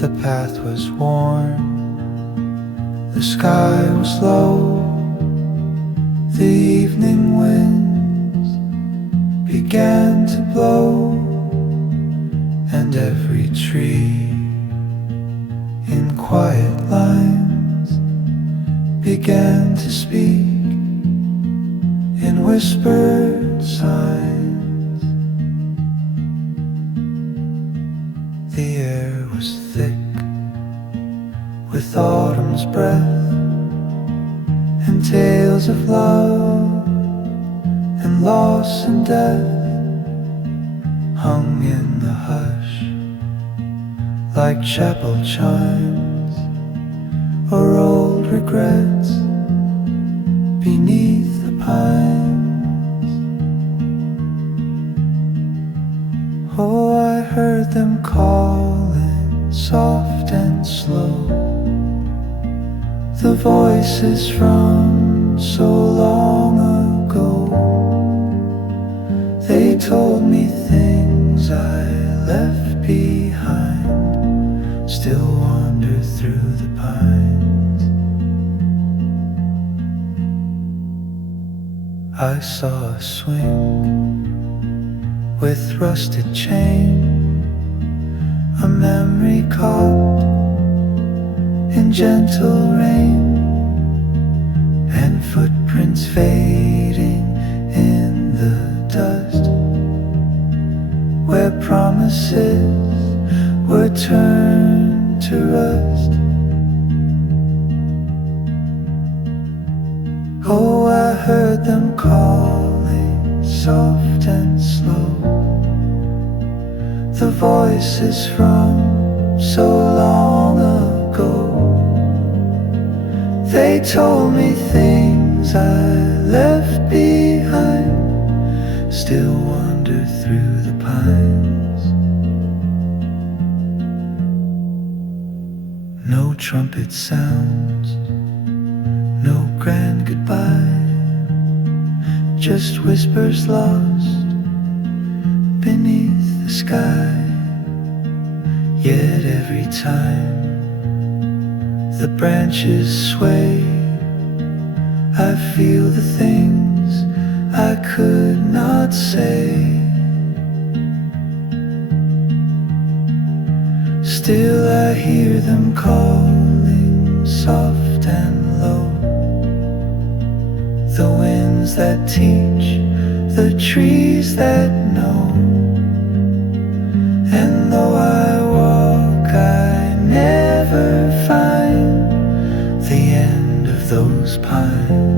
The path was worn, the sky was low, the evening winds began to blow, and every tree in quiet lines began to speak in whispered signs. The air was thick with autumn's breath, and tales of love and loss and death hung in the hush like chapel chimes, or old regrets beneath the pines. Oh, I heard them calling soft and slow, the voices from so long ago. They told me things I left behind, still wander through the pines. I saw a swing with rusted chain, a memory caught in gentle rain, and footprints fading in the dust, where promises were turned to rust. Oh, I heard them calling soft and slow, the voices from so long ago. They told me things I left behind, still wander through the pines. No trumpet sounds, no grand goodbye, just whispers lost beneath the sky. Yet every time the branches sway, I feel the things I could not say. Still I hear them calling soft and low, the winds that teach, the trees that know. And though I walk, I never find the end of those pines.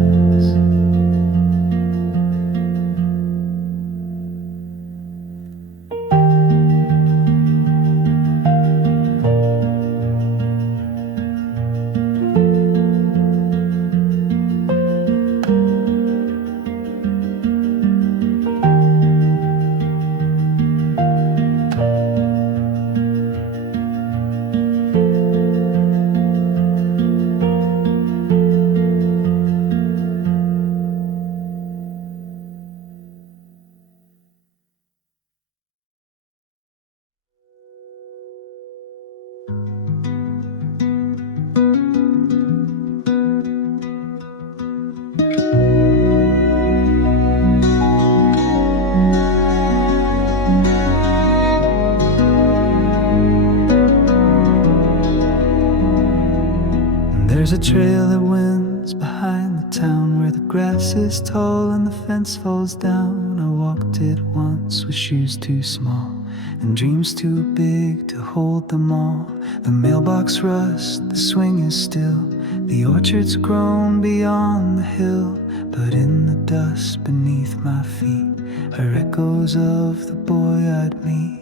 There's a trail that winds behind the town, where the grass is tall and the fence falls down. I walked it once with shoes too small and dreams too big to hold them all. The mailbox rust, the swing is still, the orchard's grown beyond the hill, but in the dust beneath my feet are echoes of the boy I'd meet.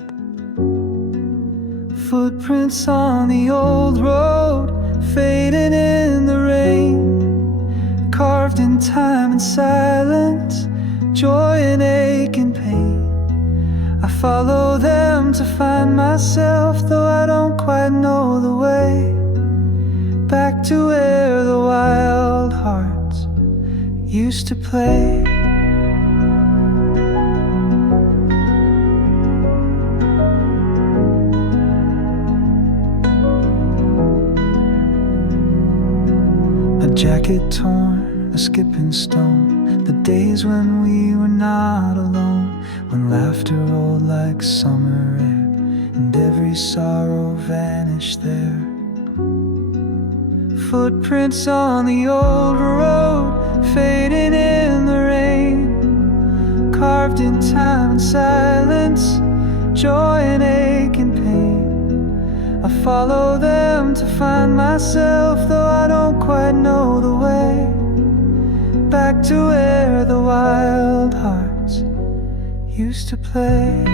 Footprints on the old road, fading in the rain, carved in time and silence, joy and ache and pain. I follow them to find myself, though I don't quite know the way back to where the wild hearts used to play. jacket torn, a skipping stone, the days when we were not alone, when laughter rolled like summer air, and every sorrow vanished there. Footprints on the old road, fading in the rain, carved in time and silence, joy and ache and pain. I follow them to find myself, though I don't quite know the way, back to where the wild hearts used to play.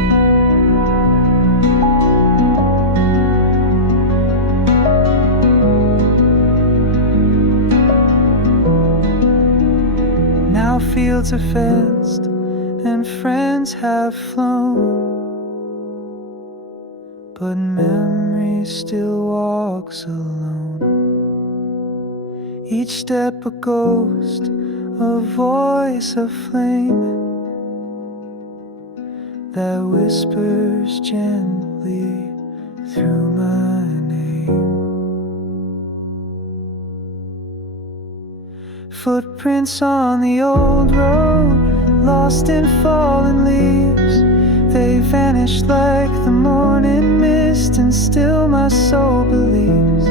Now fields are fenced and friends have flown, but memory still walks alone. Each step a ghost, a voice of flame that whispers gently through my name. Footprints on the old road, lost in fallen leaves, they vanished like the morning mist, and still my soul believes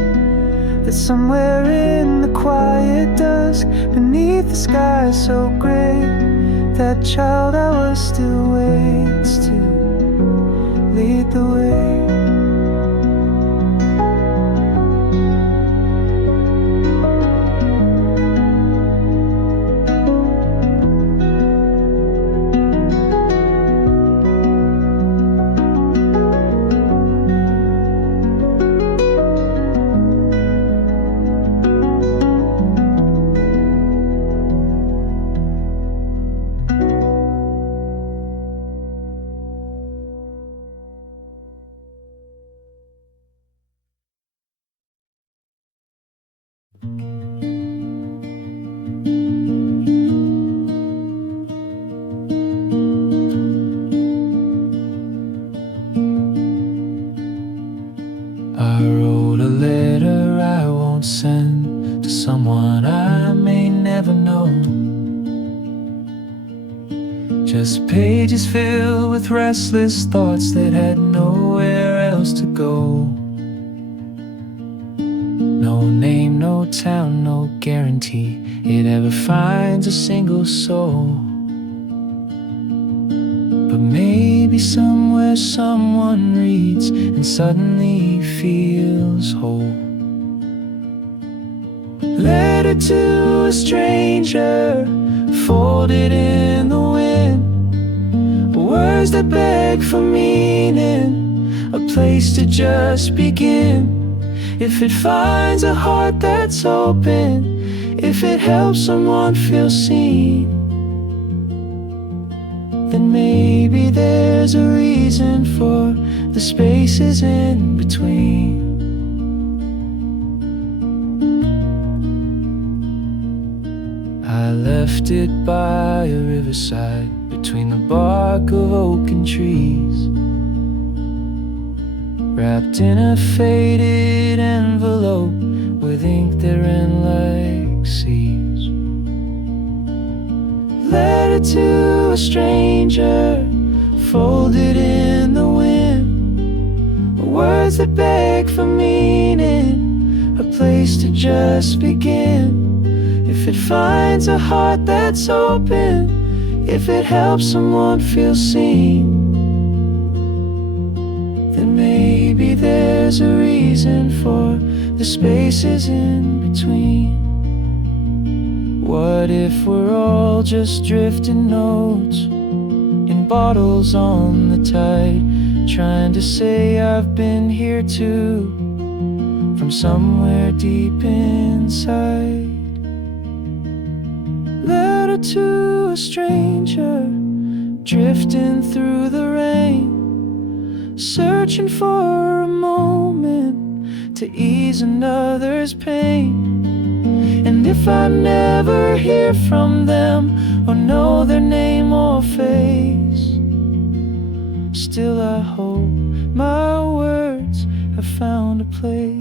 that somewhere in the quiet dusk, beneath the sky so gray, that child I was still waits to lead the way. I wrote a letter I won't send to someone I may never know, just pages filled with restless thoughts that had nowhere else to go. No name, no town, no guarantee it ever finds a single soul. But maybe somewhere someone reads and suddenly feels whole. Letter to a stranger, folded in the wind, words that beg for meaning, a place to just begin. If it finds a heart that's open, if it helps someone feel seen, then maybe there's a reason for the spaces in between. I left it by a riverside, between the bark of oaken trees, wrapped in a faded envelope with ink that ran like seas. Letter to a stranger, folded in the wind, words that beg for meaning, a place to just begin. If it finds a heart that's open, if it helps someone feel seen, then maybe there's a reason for the spaces in between. What if we're all just drifting notes in bottles on the tide, trying to say I've been here too, from somewhere deep inside. Letter to a stranger, drifting through the rain, searching for a moment to ease another's pain. And if I never hear from them or know their name or face, still I hope my words have found a place.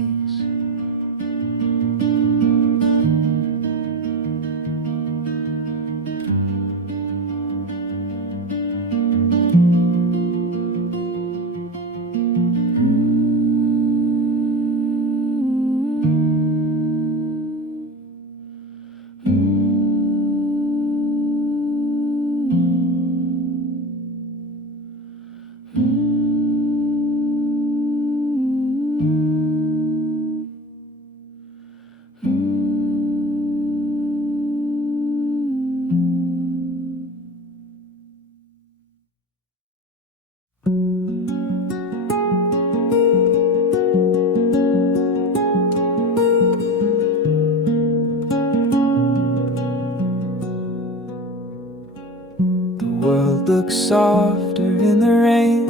softer in the rain,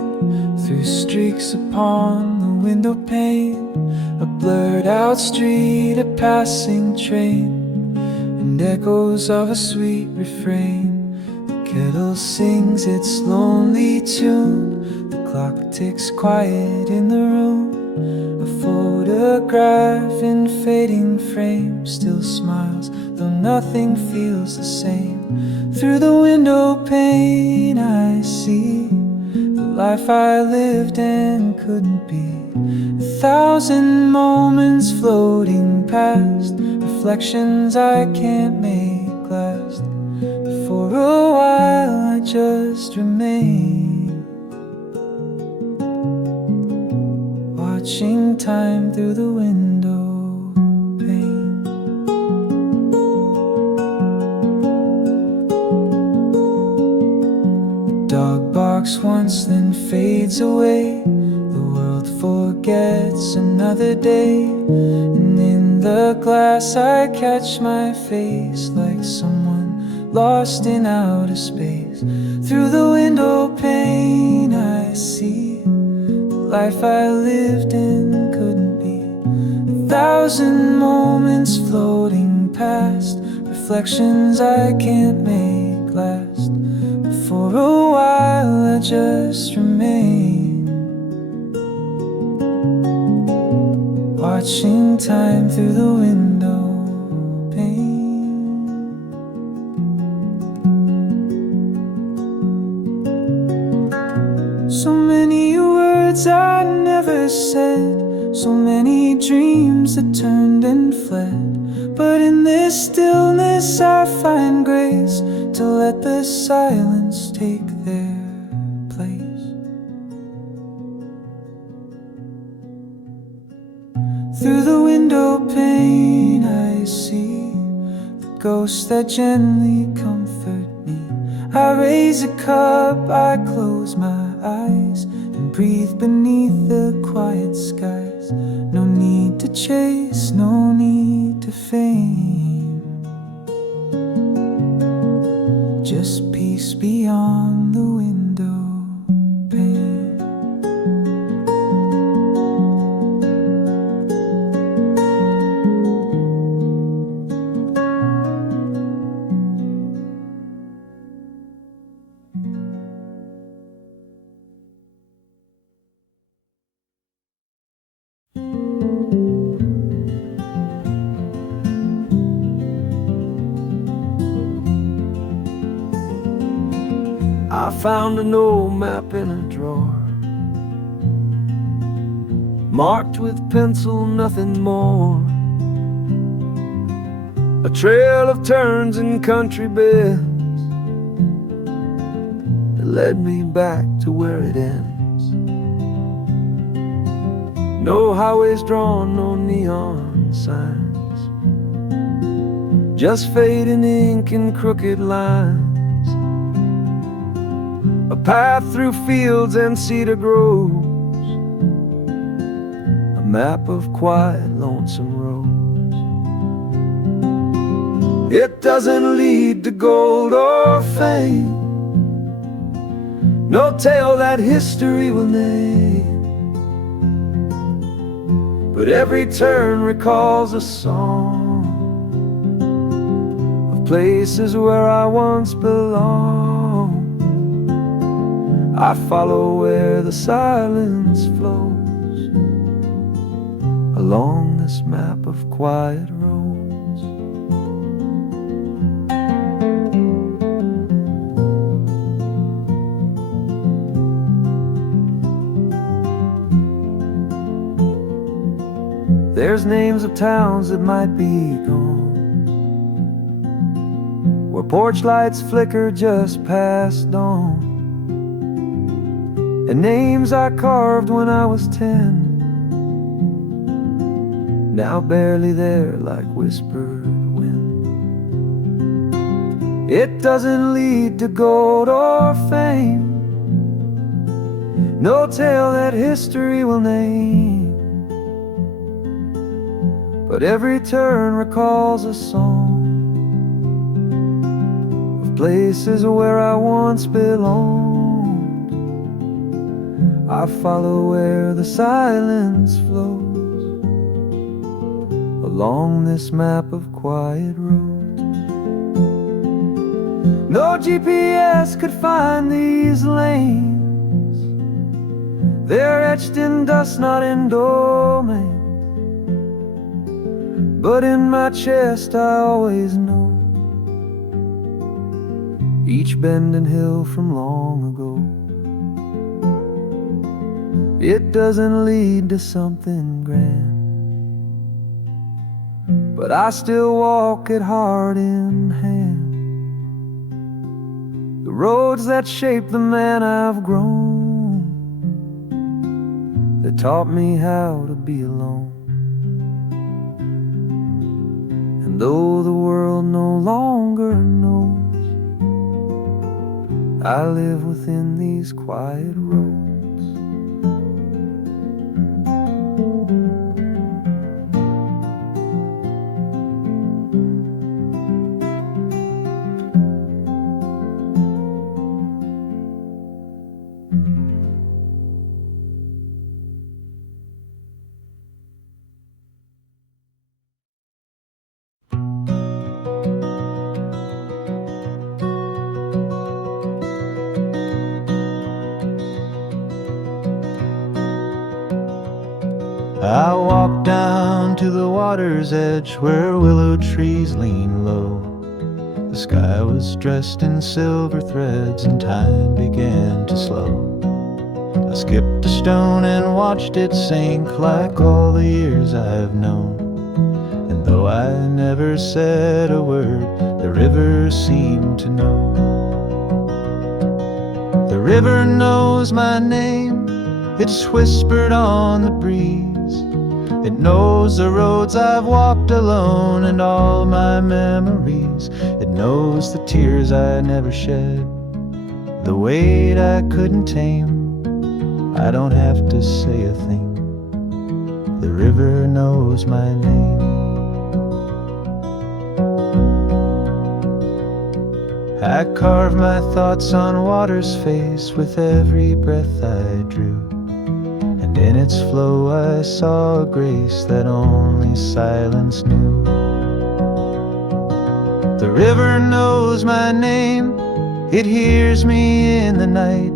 through streaks upon the window pane. A blurred out street, a passing train, and echoes of a sweet refrain. The kettle sings its lonely tune, the clock ticks quiet in the room. A photograph in fading frame still smiles, though nothing feels the same. Through the window pane I see the life I lived and couldn't be. 1,000 moments floating past, reflections I can't make last. For a while I just remain, watching time through the window pane. The dog barks once, then fades away. The world forgets another day, and in the glass I catch my face, like someone lost in outer space. Through the window pane I see the life I lived and couldn't be. 1,000 moments floating past, reflections I can't make last. But for a while I just remain, watching time through the window pane. So many words I never said, so many dreams that turned and fled. But in this stillness I find grace to let the silence take their place. Through the window pane I see the ghosts that gently comfort me. I raise a cup, I close my eyes, and breathe beneath the quiet skies. No need to chase, no need to fame, just peace beyond the window pane. I found an old map in a drawer, marked with pencil, nothing more. A trail of turns and country bends that led me back to where it ends. No highways drawn, no neon signs, just fading ink and crooked lines. A path through fields and cedar groves, a map of quiet, lonesome roads. It doesn't lead to gold or fame, no tale that history will name. But every turn recalls a song of places where I once belonged. I follow where the silence flows along this map of quiet roads. There's names of towns that might be gone, where porch lights flicker just past dawn, and names I carved when I was 10, now barely there like whispered wind. It doesn't lead to gold or fame, no tale that history will name. But every turn recalls a song of places where I once belonged. I follow where the silence flows along this map of quiet roads. No GPS could find these lanes. They're etched in dust, not in domain. But in my chest I always know each bend and hill from long ago. It doesn't lead to something grand, but I still walk it heart in hand. The roads that shape the man I've grown, that taught me how to be alone. And though the world no longer knows, I live within these quiet roads. I walked down to the water's edge where willow trees lean low. The sky was dressed in silver threads and time began to slow. I skipped a stone and watched it sink like all the years I've known. And though I never said a word, the river seemed to know. The river knows my name, it's whispered on the breeze. It knows the roads I've walked alone and all my memories. It knows the tears I never shed, the weight I couldn't tame. I don't have to say a thing, the river knows my name. I carved my thoughts on water's face with every breath I drew. And in its flow I saw a grace that only silence knew. The river knows my name, it hears me in the night.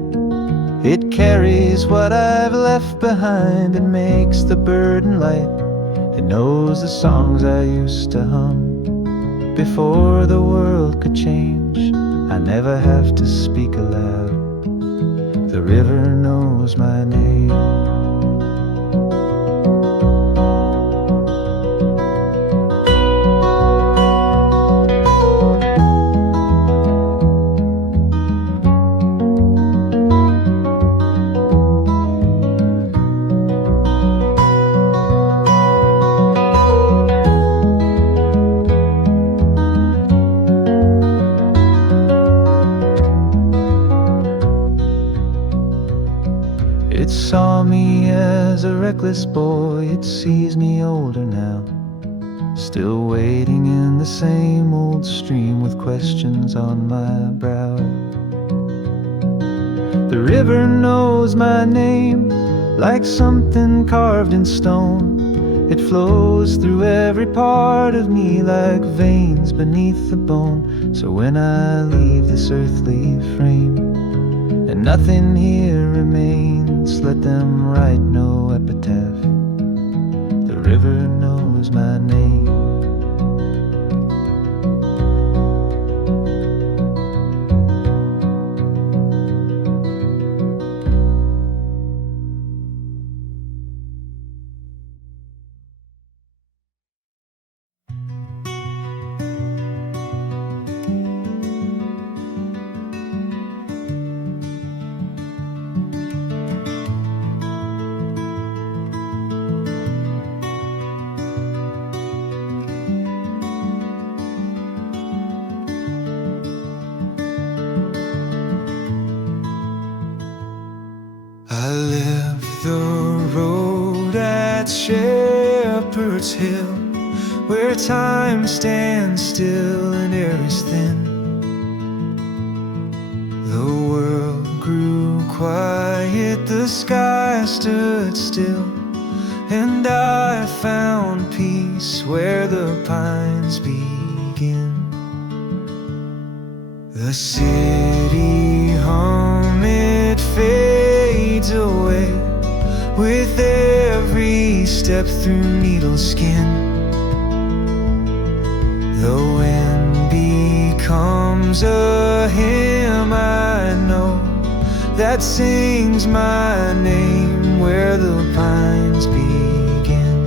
It carries what I've left behind and makes the burden light. It knows the songs I used to hum before the world could change. I never have to speak aloud, the river knows my name. It saw me as a reckless boy, it sees me older now, still wading in the same old stream with questions on my brow. The river knows my name like something carved in stone. It flows through every part of me like veins beneath the bone. So when I leave this earthly frame and nothing here remains, let them write no epitaph, the river knows my name. I left the road at Shepherd's Hill, where time stands still and air is thin. The world grew quiet hit the sky, I stood still, and I found peace where the pines begin. The city hum, it fades away with every step through needle skin. The wind becomes a hymn I know that sings my name where the pines begin.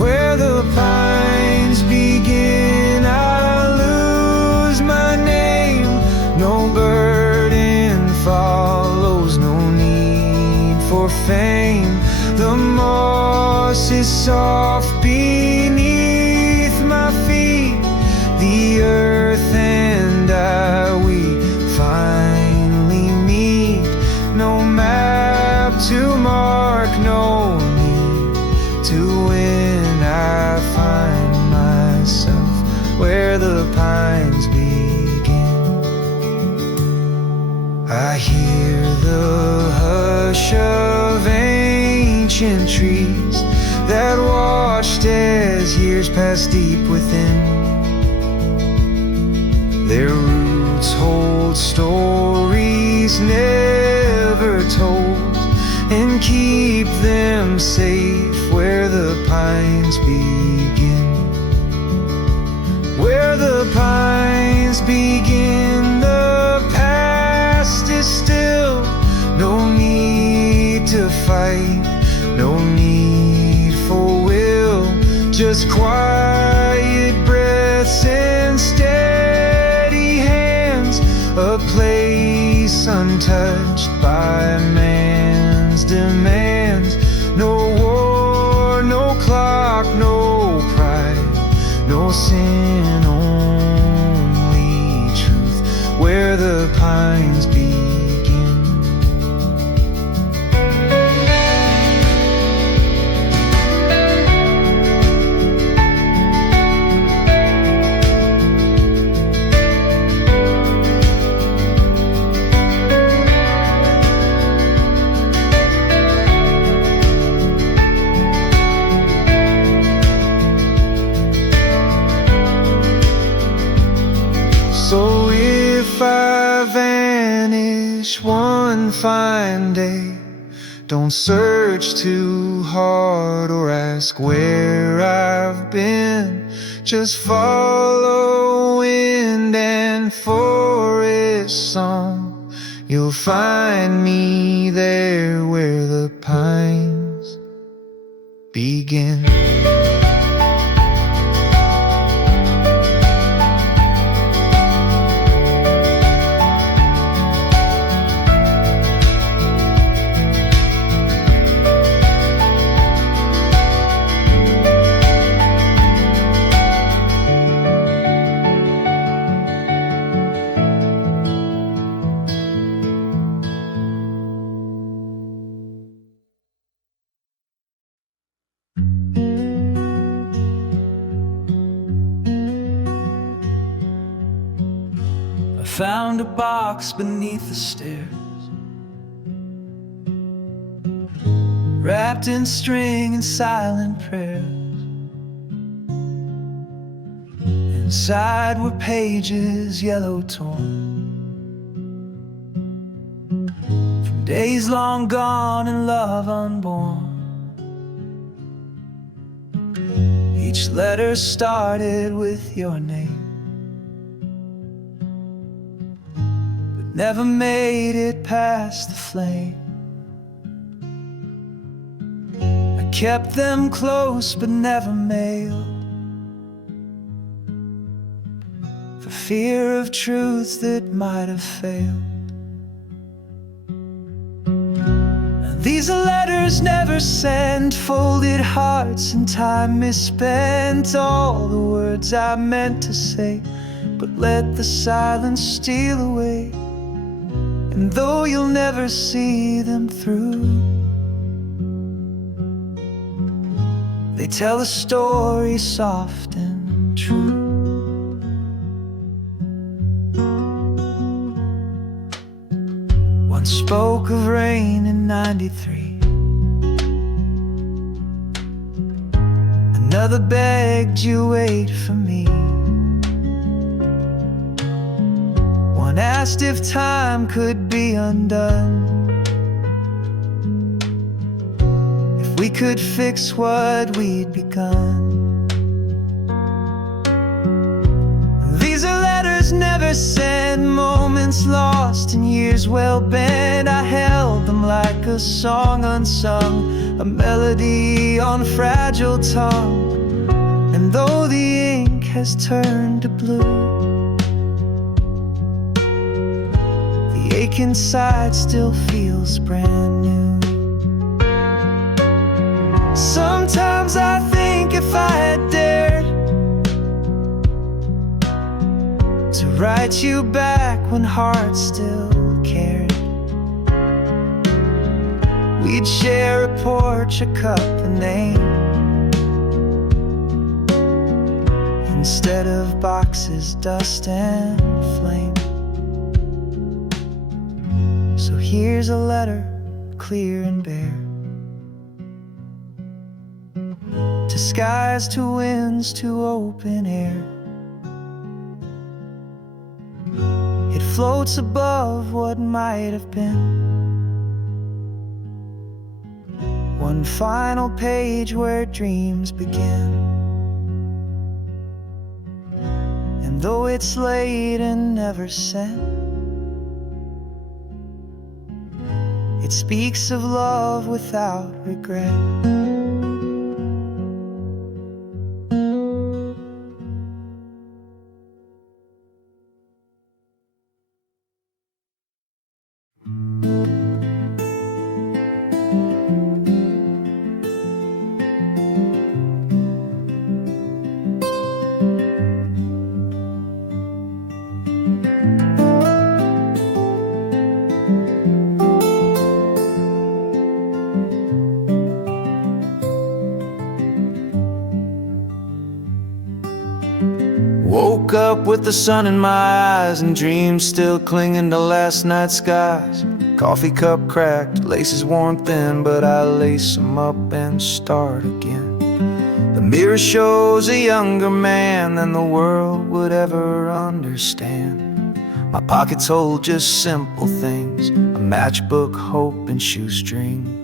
Where the pines begin, I lose my name. No burden follows, no need for fame. The moss is soft beneath my feet. The earth and I, we finally meet. No map to mark, no need to win. I find myself where the pines begin. I hear the hush of ancient trees that watched as years passed deep within. Their roots hold stories never told and keep them safe where the pines begin. Where the pines begin, the past is still. No need to fight, no need for will, just quiet breaths and steady hands. A place untouched by man's demands. No war, no clock, no pride, no sin, only truth where the pines begin. So if I vanish one fine day, don't search too hard or ask where I've been. Just follow wind and forest song. You'll find me there where the pines begin. Found a box beneath the stairs, wrapped in string and silent prayers. Inside were pages yellow torn from days long gone and love unborn. Each letter started with your name, never made it past the flame. I kept them close but never mailed, for fear of truths that might have failed. And these are letters never sent, folded hearts and time misspent. All the words I meant to say, but let the silence steal away. And though you'll never see them through, they tell a story soft and true. Once spoke of rain in '93. Another begged you wait for me. One asked if time could be undone, if we could fix what we'd begun. These are letters never sent, moments lost and years well bent. I held them like a song unsung, a melody on fragile tongue. And though the ink has turned to blue, the ache inside still feels brand new. Sometimes I think if I had dared to write you back when hearts still cared, we'd share a porch, a cup, a name, instead of boxes, dust and flame. So here's a letter, clear and bare, to skies, to winds, to open air. It floats above what might have been, one final page where dreams begin. And though it's late and never sent, it speaks of love without regret. Woke up with the sun in my eyes and dreams still clinging to last night's skies. Coffee cup cracked, laces worn thin, but I lace them up and start again. The mirror shows a younger man than the world would ever understand. My pockets hold just simple things, a matchbook, hope, and shoestrings.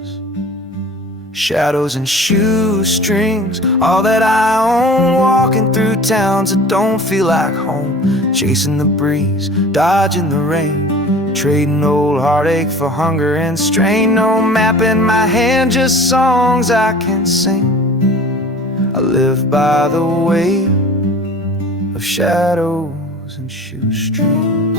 Shadows and shoestrings, all that I own. Walking through towns that don't feel like home, chasing the breeze, dodging the rain, trading old heartache for hunger and strain. No map in my hand, just songs I can sing. I live by the way of shadows and shoestrings.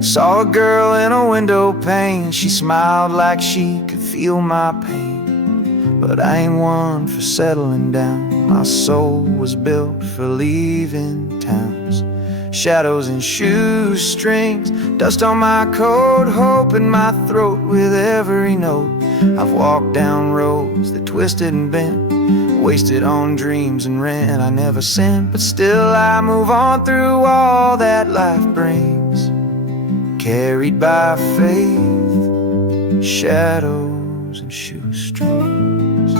Saw a girl in a window pane. She smiled like she could feel my pain. But I ain't one for settling down. My soul was built for leaving towns. Shadows and shoestrings, dust on my coat, hope in my throat with every note. I've walked down roads that twisted and bent, wasted on dreams and rent I never sent. But still I move on through all that life brings, carried by faith, shadows and shoestrings.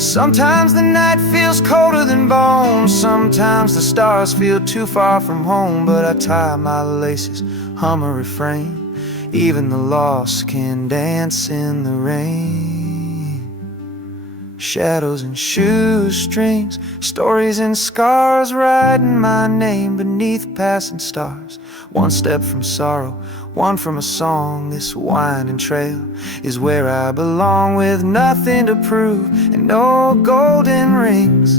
Sometimes the night feels colder than bone. Sometimes the stars feel too far from home. But I tie my laces, hum a refrain. Even the lost can dance in the rain. Shadows and shoestrings, stories and scars, writing my name beneath passing stars. One step from sorrow, one from a song. This winding trail is where I belong, with nothing to prove and no golden rings.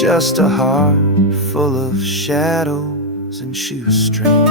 Just a heart full of shadows and shoestrings.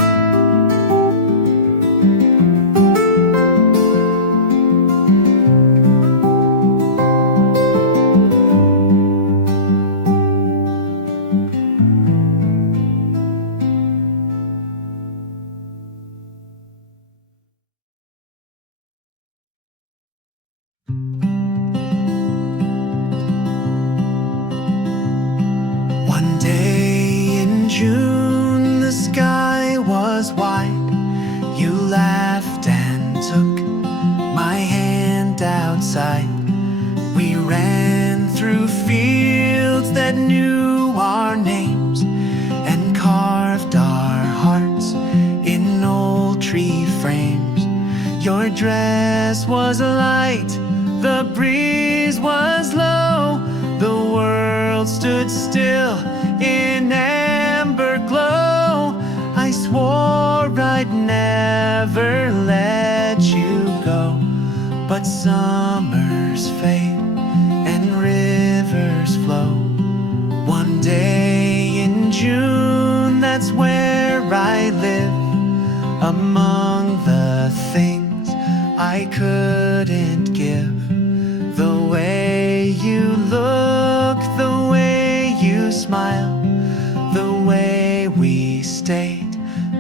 flames. Your dress was light, the breeze was low, the world stood still in amber glow. I swore I'd never let you go, but summers fade and rivers flow. One day in June, that's where I live, among the things I couldn't give. The way you look, the way you smile, the way we stayed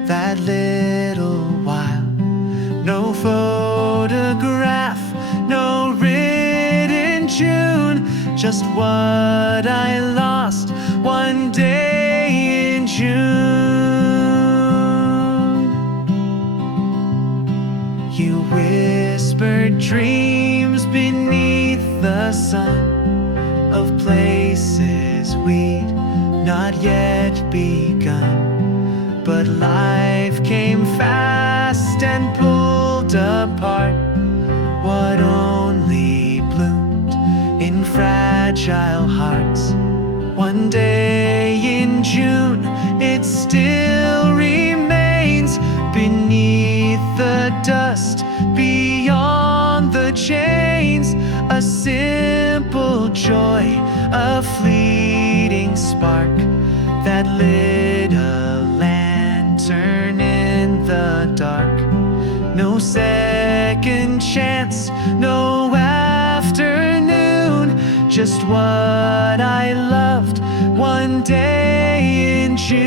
that little while. No photograph, no written June, just what I lost one day in June. You whispered dreams beneath the sun of places we'd not yet begun, but life came fast and pulled apart what only bloomed in fragile hearts. One day in June, it still remains beneath the dust, beyond the chains. A simple joy, a fleeting spark that lit a lantern in the dark. No second chance, no afternoon, just what I loved one day in June.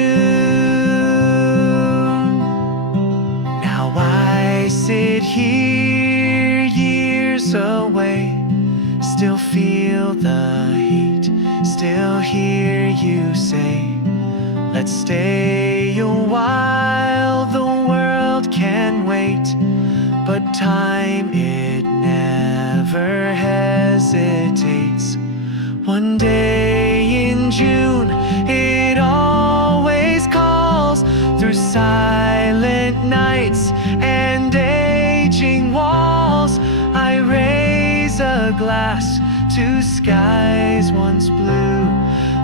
Now I sit here years away, still feel the heat, still hear you say, let's stay a while, the world can wait. But time, it never hesitates. One day in June, it always calls through silent nights and aging walls. I raise a glass to skies once blue,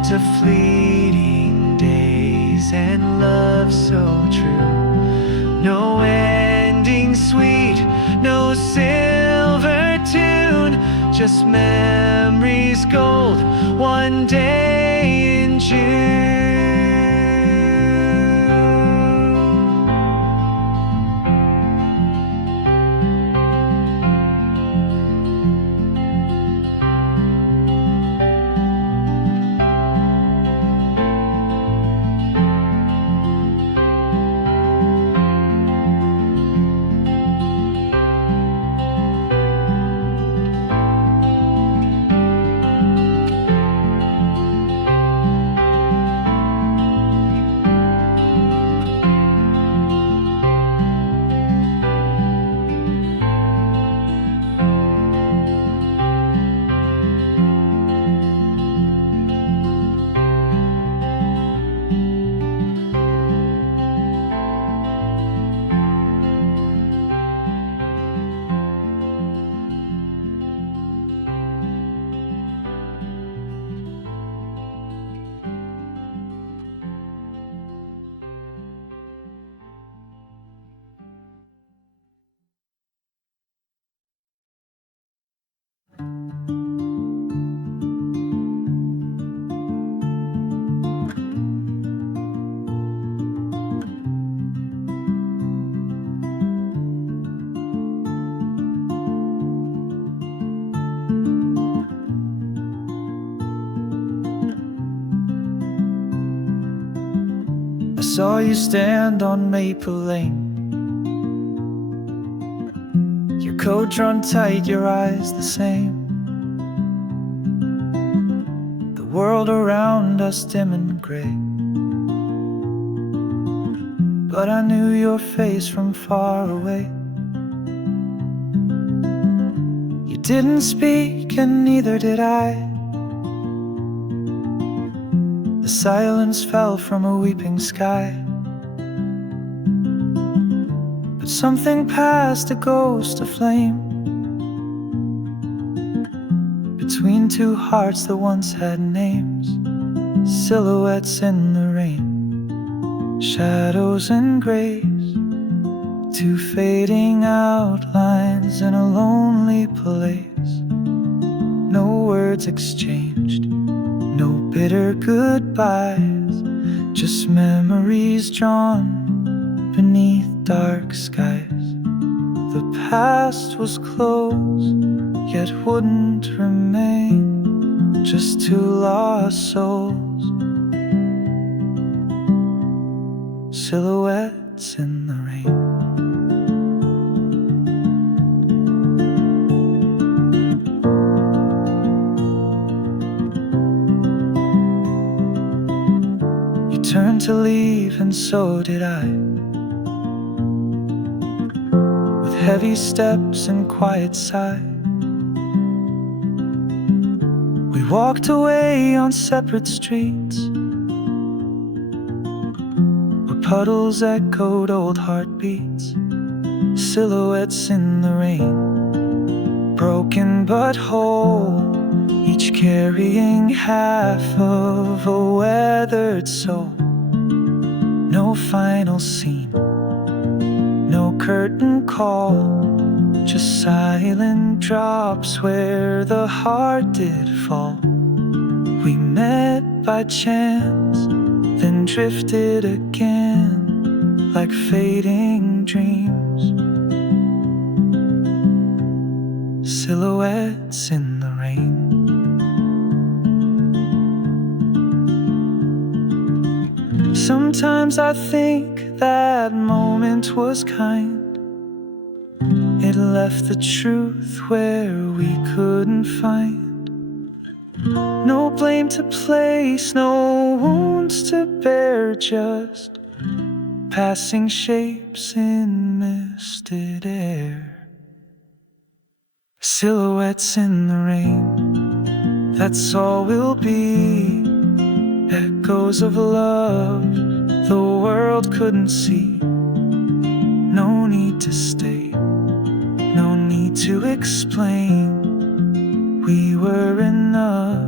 to fleeting days and love so true. No ending sweet, no silver tune, just memories gold one day in June. I saw you stand on Maple Lane, your coat drawn tight, your eyes the same. The world around us dim and gray, but I knew your face from far away. You didn't speak and neither did I. The silence fell from a weeping sky, but but something passed, a ghost, a flame, between two hearts that once had names. Silhouettes in the rain, shadows and grays, two fading outlines in a lonely place. No words exchanged, no bitter goodbyes, just memories drawn beneath dark skies. The past was closed, yet wouldn't remain, just two lost souls, silhouettes in the rain. You turned to leave, and so did I, with heavy steps and quiet sigh. We walked away on separate streets, where puddles echoed old heartbeats. Silhouettes in the rain, broken but whole, each carrying half of a weathered soul. No final scene, no curtain call, just silent drops where the heart did fall. We met by chance, then drifted again like fading dreams. Silhouettes in the rain. Sometimes I think that moment was kind. It left the truth where we couldn't find. No blame to place, no wounds to bear, just passing shapes in misted air. Silhouettes in the rain, that's all we'll be. Echoes of love the world couldn't see. No need to stay, no need to explain. We were enough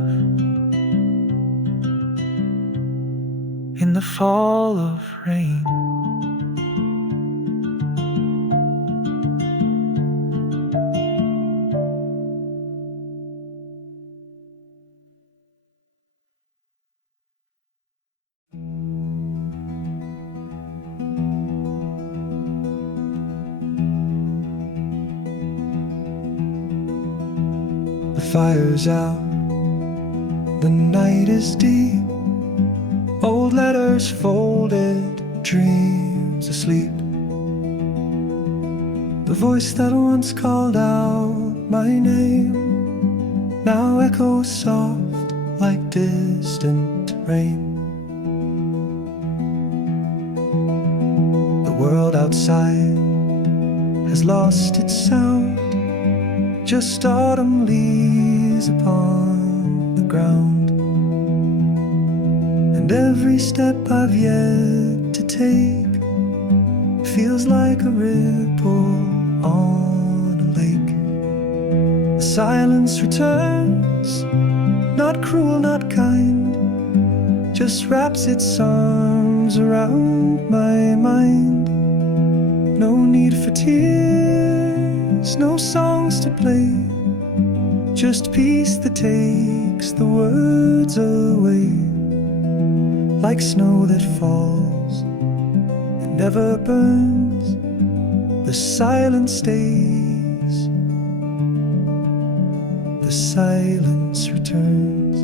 in the fall of rain. The fire's out, the night is deep, old letters folded, dreams asleep. The voice that once called out my name now echoes soft like distant rain. The world outside has lost its sound, just autumn leaves upon the ground. And every step I've yet to take feels like a ripple on a lake. The silence returns, not cruel, not kind, just wraps its arms around my mind. No need for tears, no songs to play, just peace that takes the words away. Like snow that falls and never burns, the silence stays, the silence returns.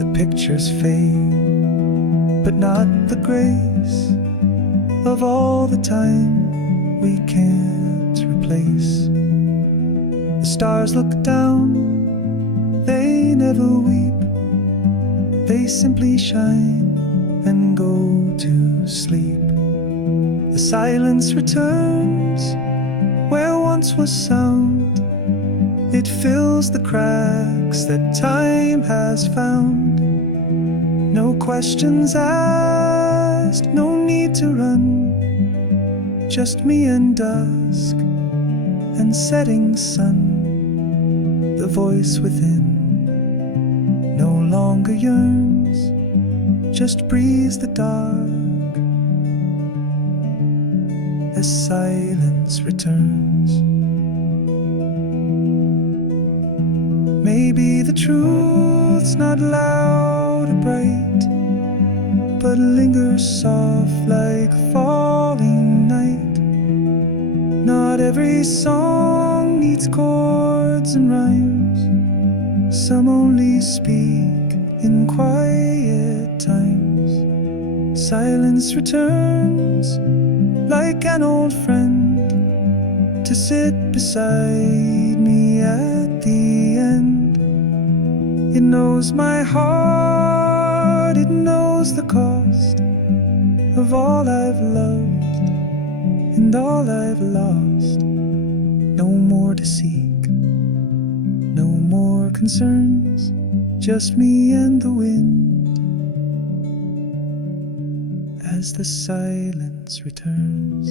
The pictures fade, but not the grace of all the time we can't replace. The stars look down, they never weep, they simply shine and go to sleep. The silence returns where once was sound, it fills the cracks that time has found. No questions asked, no need to run, just me and dusk and setting sun. The voice within no longer yearns, just breathes the dark as silence returns. Maybe the truth's not loud or bright, but lingers soft like a falling night. Not every song needs chords and rhymes. Some only speak in quiet times. Silence returns like an old friend to sit beside me at the end. It knows my heart, it knows the cost of all I've loved and all I've lost. No more to seek, no more concerns, just me and the wind as the silence returns.